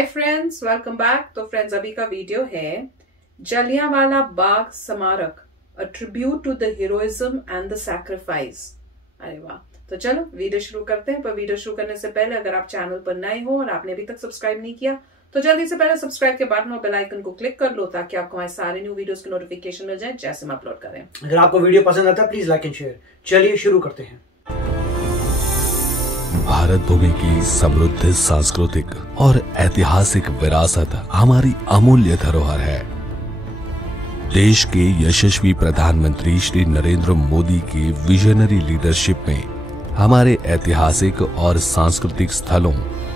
हाय friends, welcome back. तो friends, अभी का वीडियो है जलियांवाला बाग स्मारक, a tribute to the heroism and the sacrifice. अरे वाह। तो चलो वीडियो शुरू करते हैं। पर वीडियो शुरू करने से पहले अगर आप चैनल पर नए हो और आपने अभी तक सब्सक्राइब नहीं किया तो जल्दी से पहले सब्सक्राइब के बटन और बेल आइकन को क्लिक कर लो ताकि आपको हमारे सारे न्यू वीडियोस की नोटिफिकेशन मिल जाए जैसे हम अपलोड करें। अगर आपको वीडियो पसंद आता है प्लीज लाइक एंड शेयर। चलिए शुरू करते हैं। भारत भूमि की समृद्ध सांस्कृतिक और ऐतिहासिक विरासत हमारी अमूल्य धरोहर है। देश के यशस्वी प्रधानमंत्री श्री नरेंद्र मोदी की विजनरी लीडरशिप में हमारे ऐतिहासिक और सांस्कृतिक स्थलों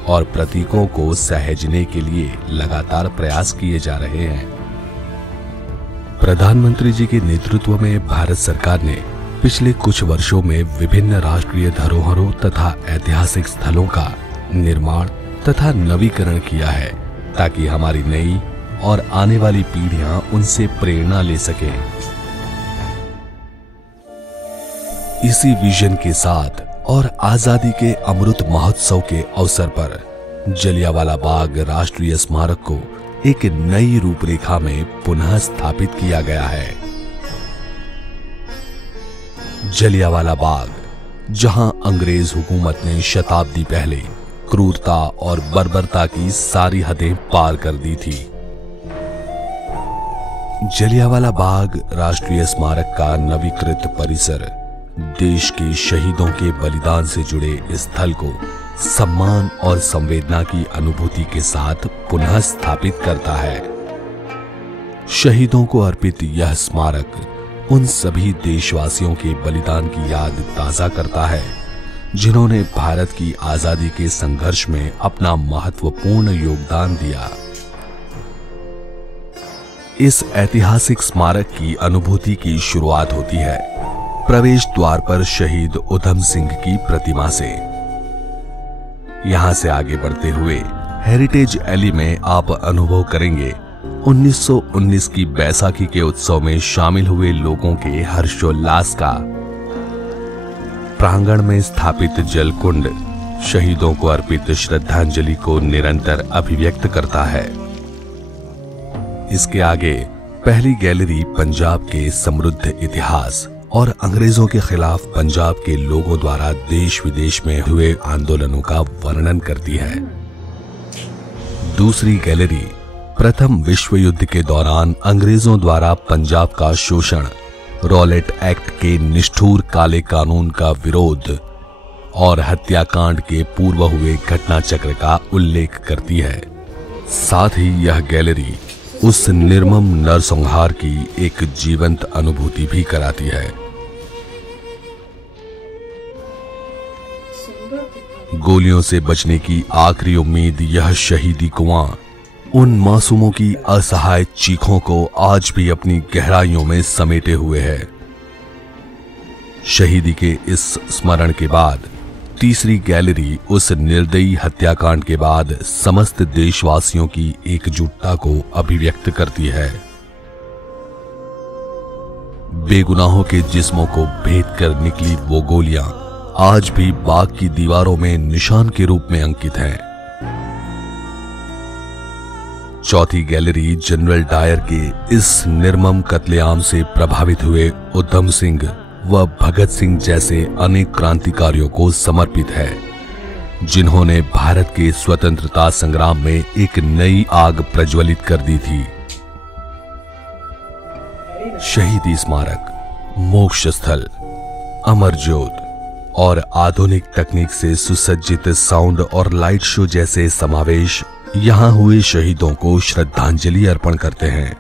और प्रतीकों को सहेजने के लिए लगातार प्रयास किए जा रहे हैं। प्रधानमंत्री जी के नेतृत्व में भारत सरकार ने पिछले कुछ वर्षों में विभिन्न राष्ट्रीय धरोहरों तथा ऐतिहासिक स्थलों का निर्माण तथा नवीकरण किया है ताकि हमारी नई और आने वाली पीढ़ियां उनसे प्रेरणा ले सकें। इसी विजन के साथ और आजादी के अमृत महोत्सव के अवसर पर जलियांवाला बाग राष्ट्रीय स्मारक को एक नई रूपरेखा में पुनः स्थापित किया गया है। जलियांवाला बाग, जहां अंग्रेज हुकूमत ने शताब्दी पहले क्रूरता और बर्बरता की सारी हदें पार कर दी थी। जलियांवाला बाग राष्ट्रीय स्मारक का नवीकृत परिसर देश के शहीदों के बलिदान से जुड़े स्थल को सम्मान और संवेदना की अनुभूति के साथ पुनः स्थापित करता है। शहीदों को अर्पित यह स्मारक उन सभी देशवासियों के बलिदान की याद ताजा करता है जिन्होंने भारत की आजादी के संघर्ष में अपना महत्वपूर्ण योगदान दिया। इस ऐतिहासिक स्मारक की अनुभूति की शुरुआत होती है प्रवेश द्वार पर शहीद उधम सिंह की प्रतिमा से। यहां से आगे बढ़ते हुए हेरिटेज एली में आप अनुभव करेंगे 1919 की बैसाखी के उत्सव में शामिल हुए लोगों के हर्षोल्लास का। प्रांगण में स्थापित जलकुंड शहीदों को अर्पित श्रद्धांजलि को निरंतर अभिव्यक्त करता है। इसके आगे पहली गैलरी पंजाब के समृद्ध इतिहास और अंग्रेजों के खिलाफ पंजाब के लोगों द्वारा देश विदेश में हुए आंदोलनों का वर्णन करती है। दूसरी गैलरी प्रथम विश्व युद्ध के दौरान अंग्रेजों द्वारा पंजाब का शोषण, रॉलेट एक्ट के निष्ठुर काले कानून का विरोध और हत्याकांड के पूर्व हुए घटना चक्र का उल्लेख करती है। साथ ही यह गैलरी उस निर्मम नरसंहार की एक जीवंत अनुभूति भी कराती है। गोलियों से बचने की आखिरी उम्मीद यह शहीदी कुआं उन मासूमों की असहाय चीखों को आज भी अपनी गहराइयों में समेटे हुए है। शहीदी के इस स्मरण के बाद तीसरी गैलरी उस निर्दयी हत्याकांड के बाद समस्त देशवासियों की एकजुटता को अभिव्यक्त करती है। बेगुनाहों के जिस्मों को भेद कर निकली वो गोलियां आज भी बाग की दीवारों में निशान के रूप में अंकित हैं। चौथी गैलरी जनरल डायर के इस निर्मम कत्लेआम से प्रभावित हुए उधम सिंह व भगत सिंह जैसे अनेक क्रांतिकारियों को समर्पित है जिन्होंने भारत के स्वतंत्रता संग्राम में एक नई आग प्रज्वलित कर दी थी। शहीदी स्मारक, मोक्ष स्थल, अमर ज्योत और आधुनिक तकनीक से सुसज्जित साउंड और लाइट शो जैसे समावेश यहां हुए शहीदों को श्रद्धांजलि अर्पण करते हैं।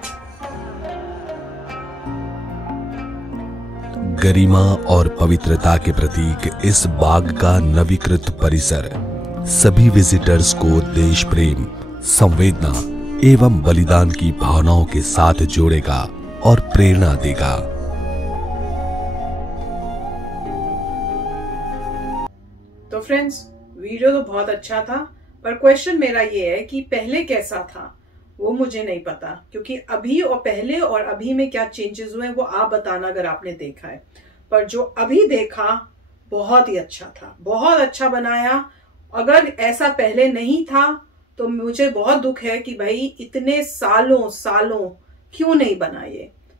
गरिमा और पवित्रता के प्रतीक इस बाग का नवीकृत परिसर सभी विजिटर्स को देश प्रेम, संवेदना एवं बलिदान की भावनाओं के साथ जोड़ेगा और प्रेरणा देगा। तो फ्रेंड्स, वीडियो तो बहुत अच्छा था पर क्वेश्चन मेरा ये है कि पहले कैसा था वो मुझे नहीं पता, क्योंकि अभी और पहले और अभी में क्या चेंजेस हुए वो आप बताना अगर आपने देखा है। पर जो अभी देखा बहुत ही अच्छा था, बहुत अच्छा बनाया। अगर ऐसा पहले नहीं था तो मुझे बहुत दुख है कि भाई इतने सालों सालों क्यों नहीं बना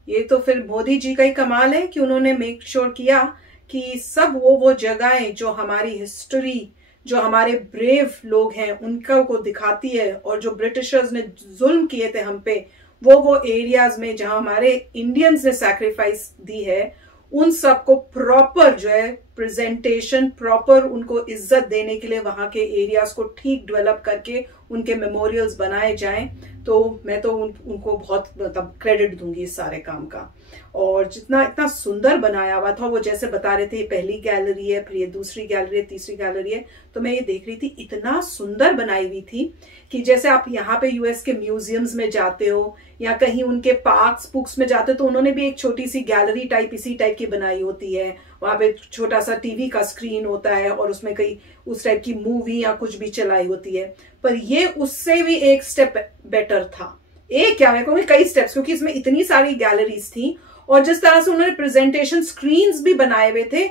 ये तो फिर मोदी जी का ही कमाल है कि उन्होंने मेक श्योर किया कि सब वो जगहें जो हमारी हिस्ट्री, जो हमारे ब्रेव लोग हैं उनका को दिखाती है, और जो ब्रिटिशर्स ने जुल्म किए थे हम पे, वो एरियाज में जहां हमारे इंडियंस ने सैक्रिफाइस दी है, उन सबको प्रॉपर जो है प्रेजेंटेशन, प्रॉपर उनको इज्जत देने के लिए वहां के एरियाज को ठीक डेवलप करके उनके मेमोरियल्स बनाए जाएं। तो मैं तो उनको बहुत मतलब क्रेडिट दूंगी इस सारे काम का। और जितना इतना सुंदर बनाया हुआ था, वो जैसे बता रहे थे ये पहली गैलरी है, फिर ये दूसरी गैलरी है, तीसरी गैलरी है, तो मैं ये देख रही थी इतना सुंदर बनाई हुई थी कि जैसे आप यहाँ पे यूएस के म्यूजियम्स में जाते हो या कहीं उनके पार्क्स पुक्स में जाते हो, तो उन्होंने भी एक छोटी सी गैलरी टाइप इसी टाइप की बनाई होती है। वहां पे छोटा सा टीवी का स्क्रीन होता है और उसमें कई उस टाइप की मूवी या कुछ भी चलाई होती है, पर ये उससे भी एक स्टेप बेटर था। एक क्या मैं कहूँगी कई स्टेप्स, क्योंकि इसमें इतनी सारी गैलरीज थी और जिस तरह से उन्होंने प्रेजेंटेशन स्क्रीन्स भी बनाए हुए थे,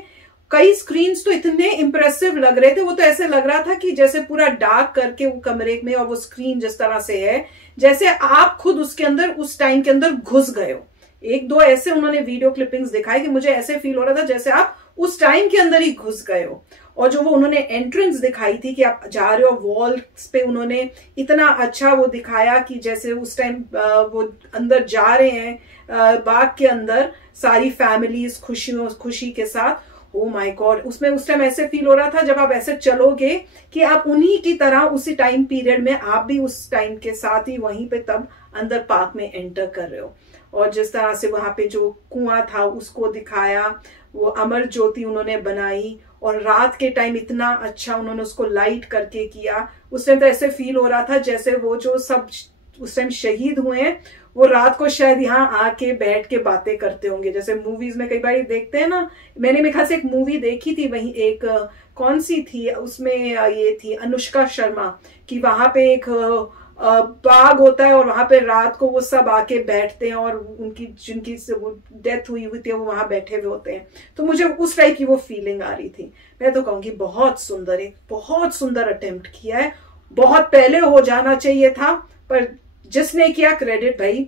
कई स्क्रीन्स तो इतने इंप्रेसिव लग रहे थे, वो तो ऐसे लग रहा था कि जैसे पूरा डार्क करके वो कमरे में, और वो स्क्रीन जिस तरह से है जैसे आप खुद उसके अंदर उस टाइम के अंदर घुस गए हो। एक दो ऐसे उन्होंने वीडियो क्लिपिंग्स दिखाए कि मुझे ऐसे फील हो रहा था जैसे आप उस टाइम के अंदर ही घुस गए हो। और जो वो उन्होंने एंट्रेंस दिखाई थी कि आप जा रहे हो, वॉल्स पे उन्होंने इतना अच्छा वो दिखाया कि जैसे उस टाइम वो अंदर जा रहे हैं बाग के अंदर, सारी फैमिलीज खुशी के साथ। ओ माय गॉड, उसमें उस टाइम ऐसे फील हो रहा था जब आप ऐसे चलोगे कि आप उन्हीं की तरह उसी टाइम पीरियड में आप भी उस टाइम के साथ ही वहीं पे तब अंदर पार्क में एंटर कर रहे हो। और जिस तरह से वहां पे जो कुआं था उसको दिखाया, वो अमर ज्योति उन्होंने बनाई, और रात के टाइम इतना अच्छा उन्होंने उसको लाइट करके किया। उस टाइम तो ऐसे फील हो रहा था जैसे वो जो सब उस टाइम शहीद हुए हैं वो रात को शायद यहाँ आके बैठ के बातें करते होंगे, जैसे मूवीज में कई बार देखते हैं ना। मैंने मेरे ख्याल से एक मूवी देखी थी, वही एक कौन सी थी, उसमें ये थी अनुष्का शर्मा की, वहां पे एक बाग होता है और वहां पे रात को वो सब आके बैठते हैं और उनकी जिनकी डेथ हुई थी वो वहां बैठे हुए होते हैं। तो मुझे उस टाइप की वो फीलिंग आ रही थी। मैं तो कहूंगी बहुत सुंदर, एक बहुत सुंदर अटेम्प्ट किया है। बहुत पहले हो जाना चाहिए था, पर जिसने किया क्रेडिट भाई,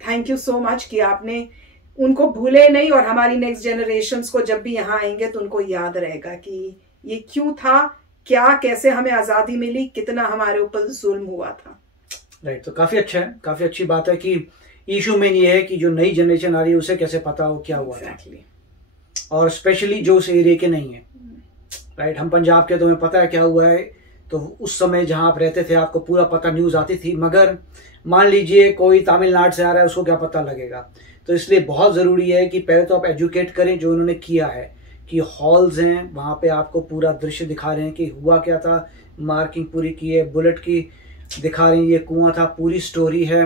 थैंक यू सो मच कि आपने उनको भूले नहीं, और हमारी नेक्स्ट जनरेशन्स को जब भी यहाँ आएंगे तो उनको याद रहेगा कि ये क्यों था, क्या कैसे हमें आजादी मिली, कितना हमारे ऊपर जुल्म हुआ था। राइट, तो काफी अच्छा है, काफी अच्छी बात है कि इशू में ये है कि जो नई जनरेशन आ रही है उसे कैसे पता हो क्या हुआ था, और स्पेशली जो उस एरिया के नहीं है। राइट, हम पंजाब के, तुम्हें पता है क्या हुआ है, तो उस समय जहां आप रहते थे आपको पूरा पता, न्यूज आती थी। मगर मान लीजिए कोई तमिलनाडु से आ रहा है, उसको क्या पता लगेगा। तो इसलिए बहुत जरूरी है कि पहले तो आप एजुकेट करें, जो उन्होंने किया है कि हॉल्स हैं वहां पे आपको पूरा दृश्य दिखा रहे हैं कि हुआ क्या था, मार्किंग पूरी की है, बुलेट की दिखा रहे हैं, ये कुआं था, पूरी स्टोरी है।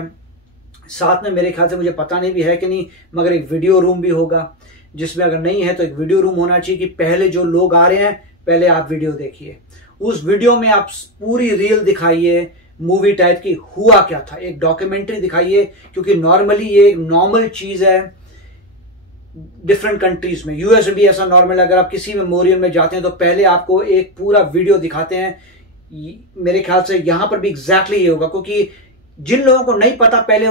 साथ में मेरे ख्याल से, मुझे पता नहीं भी है कि नहीं, मगर एक वीडियो रूम भी होगा, जिसमें अगर नहीं है तो एक वीडियो रूम होना चाहिए कि पहले जो लोग आ रहे हैं पहले आप वीडियो देखिए, उस वीडियो में आप पूरी रील दिखाइए, मूवी टाइप की हुआ क्या था, एक डॉक्यूमेंट्री दिखाइए। क्योंकि नॉर्मली ये एक नॉर्मल चीज है डिफरेंट कंट्रीज में, यूएस में भी ऐसा नॉर्मल। अगर आप किसी मेमोरियल में जाते हैं तो पहले आपको एक पूरा वीडियो दिखाते हैं। मेरे ख्याल से यहां पर भी एग्जैक्टली ये होगा, क्योंकि जिन लोगों को नहीं पता पहले,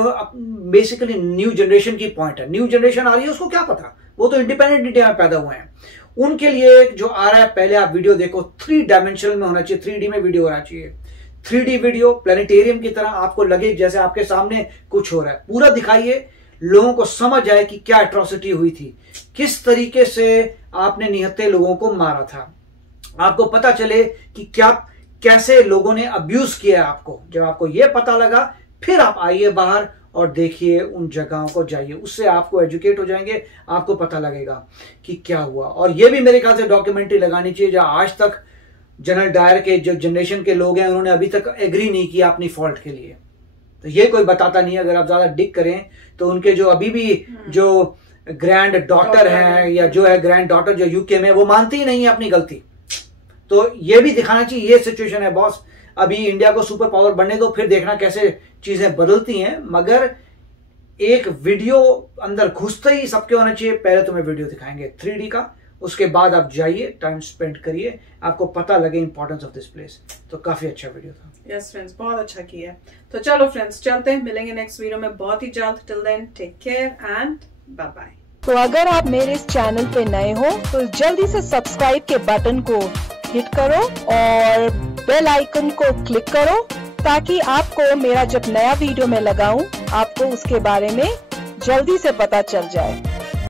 बेसिकली न्यू जनरेशन की पॉइंट है, न्यू जनरेशन आ रही है उसको क्या पता, वो तो इंडिपेंडेंट इंडिया में पैदा हुए हैं। उनके लिए जो आ रहा है पहले आप वीडियो देखो, 3 डायमेंशनल में होना चाहिए, 3D में वीडियो होना चाहिए। 3D वीडियो प्लेनेटेरियम की तरह आपको लगे जैसे आपके सामने कुछ हो रहा है, पूरा दिखाइए, लोगों को समझ आए कि क्या एट्रोसिटी हुई थी, किस तरीके से आपने निहत्थे लोगों को मारा था, आपको पता चले कि क्या कैसे लोगों ने अब्यूज किया आपको। जब आपको यह पता लगा फिर आप आइए बाहर और देखिए, उन जगहों को जाइए, उससे आपको एजुकेट हो जाएंगे, आपको पता लगेगा कि क्या हुआ। और ये भी मेरे ख्याल से डॉक्यूमेंट्री लगानी चाहिए, जो आज तक जनरल डायर के जो जनरेशन के लोग हैं उन्होंने अभी तक एग्री नहीं किया अपनी फॉल्ट के लिए, तो ये कोई बताता नहीं। अगर आप ज्यादा डिग करें तो उनके जो अभी भी जो ग्रैंड डॉटर है या जो है ग्रैंड डॉटर जो यूके में, वो मानती ही नहीं है अपनी गलती। तो ये भी दिखाना चाहिए, ये सिचुएशन है बॉस, अभी इंडिया को सुपर पावर बनने दो, फिर देखना कैसे चीजें बदलती हैं। मगर एक वीडियो अंदर घुसते ही सबके होना चाहिए, पहले तुम्हें वीडियो दिखाएंगे 3D का, उसके बाद आप जाइए, टाइम स्पेंड करिए, आपको पता लगे इंपॉर्टेंस ऑफ दिस प्लेस। तो काफी अच्छा वीडियो था। यस फ्रेंड्स, बहुत अच्छा किया। तो चलो फ्रेंड्स, चलते हैं, मिलेंगे नेक्स्ट वीडियो में बहुत ही जल्द। Till then take care and bye bye. तो अगर आप मेरे इस चैनल पे नए हो तो जल्दी से सब्सक्राइब के बटन को हिट करो और बेल आइकन को क्लिक करो, ताकि आपको मेरा जब नया वीडियो मैं लगाऊं आपको उसके बारे में जल्दी से पता चल जाए।